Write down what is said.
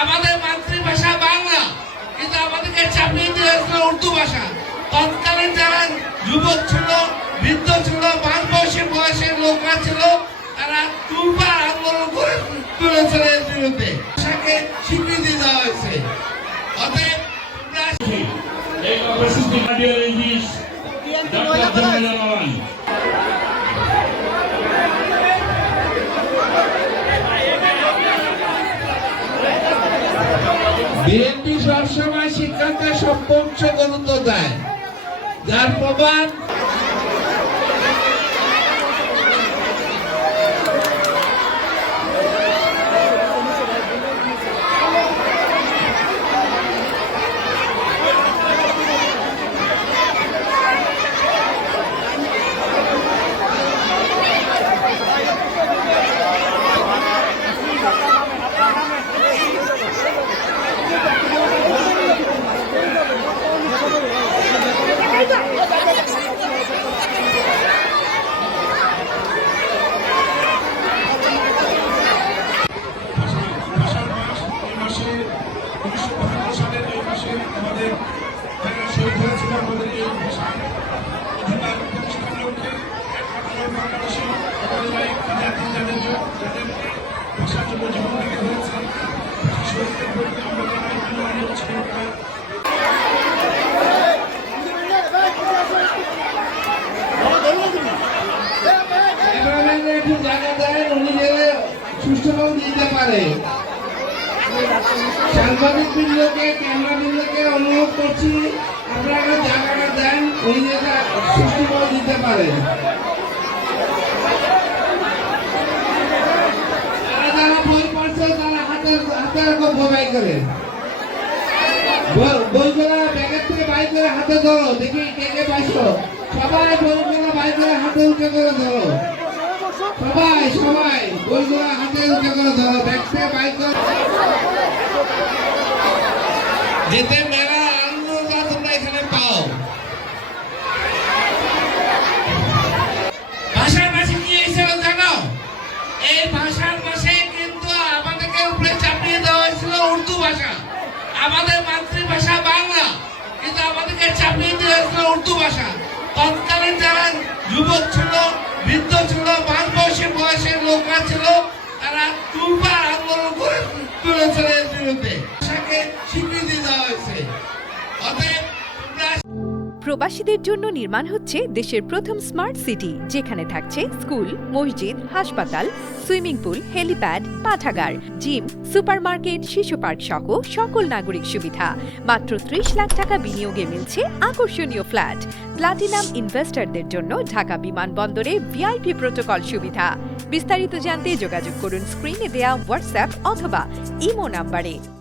আমাদের মাতৃভাষা বাংলা, কিন্তু আমাদেরকে চাপিয়ে দিয়েছিল উর্দু ভাষা। তৎকালীন যারা যুবক ছিল, বৃদ্ধ ছিল, বয়সের লোকরা ছিল, তারা দুবার আন্দোলন করে তুলেছিল এর বিরুদ্ধে। ভাষাকে স্বীকৃতি দেওয়া হয়েছে। অতএব বিএনপি সবসময় শিক্ষাকে সর্বোচ্চ গুরুত্ব দেয়, যার প্রমাণ শহীদ হয়েছিল আমাদের এই ভাষার অধিকার প্রতিষ্ঠার লক্ষ্যে বাংলাদেশে যাদের ভাষার জন্য জীবন দিতে হয়েছে শহীদদের প্রতি আমরা জানাই একটু জায়গা দেন, উনি গেলে সুষ্ঠুভাবে দিতে পারে। সাংবাদিক বৃন্দকে, ক্যামেরা বৃন্দকে অনুরোধ করছি, আপনারা জায়গাটা দেন, উনি যেটা সুষ্ঠুভাবে দিতে পারেন। যারা বই পড়ছে তারা হাতে ভোগাই করেন, বইগুলা ব্যাগের থেকে বাইর করে হাতে ধরো, দেখি কে কে পাইছো। সবাই বইগুলা বাইর করে হাতে উঠে করে ধরো, সবাই বইগুলা হাতে উঠে করে ধরো, ব্যাগ থেকে বাইর করে যেতে মেলা আনন্দ তোমরা এখানে পাও। ভাষার ভাষা কি হয়েছিল জানো? এই ভাষার ভাষায় কিন্তু আমাদেরকে উপরে চাপিয়ে দেওয়া হয়েছিল উর্দু ভাষা। আমাদের মাতৃভাষা বাংলা, কিন্তু আমাদেরকে চাপিয়ে দেওয়া হয়েছিল উর্দু ভাষা। তৎকালীন যারা যুবক ছিল, বৃদ্ধ ছিল, বয়সের লোকরা ছিল, তারা দুবার আন্দোলন করে তুলেছিল এর বিরুদ্ধে। ভাষাকে স্বীকৃতি দেওয়া হয়েছে। অতএব প্রবাসীদের জন্য নির্মাণ হচ্ছে দেশের প্রথম স্মার্ট সিটি, যেখানে থাকছে স্কুল, মসজিদ, হাসপাতাল, সুইমিং পুল, হেলিপ্যাড, পাঠাগার, জিম, সুপারমার্কেট, শিশু পার্ক সহ সকল নাগরিক সুবিধা। মাত্র ৩০ লাখ টাকা বিনিয়োগে মিলছে আকর্ষণীয় ফ্ল্যাট। প্লাটিনাম ইনভেস্টরদের জন্য ঢাকা বিমানবন্দরে ভিআইপি প্রোটোকল সুবিধা। বিস্তারিত জানতে যোগাযোগ করুন স্ক্রিনে দেয়া হোয়াটসঅ্যাপ অথবা ইমো নাম্বারে।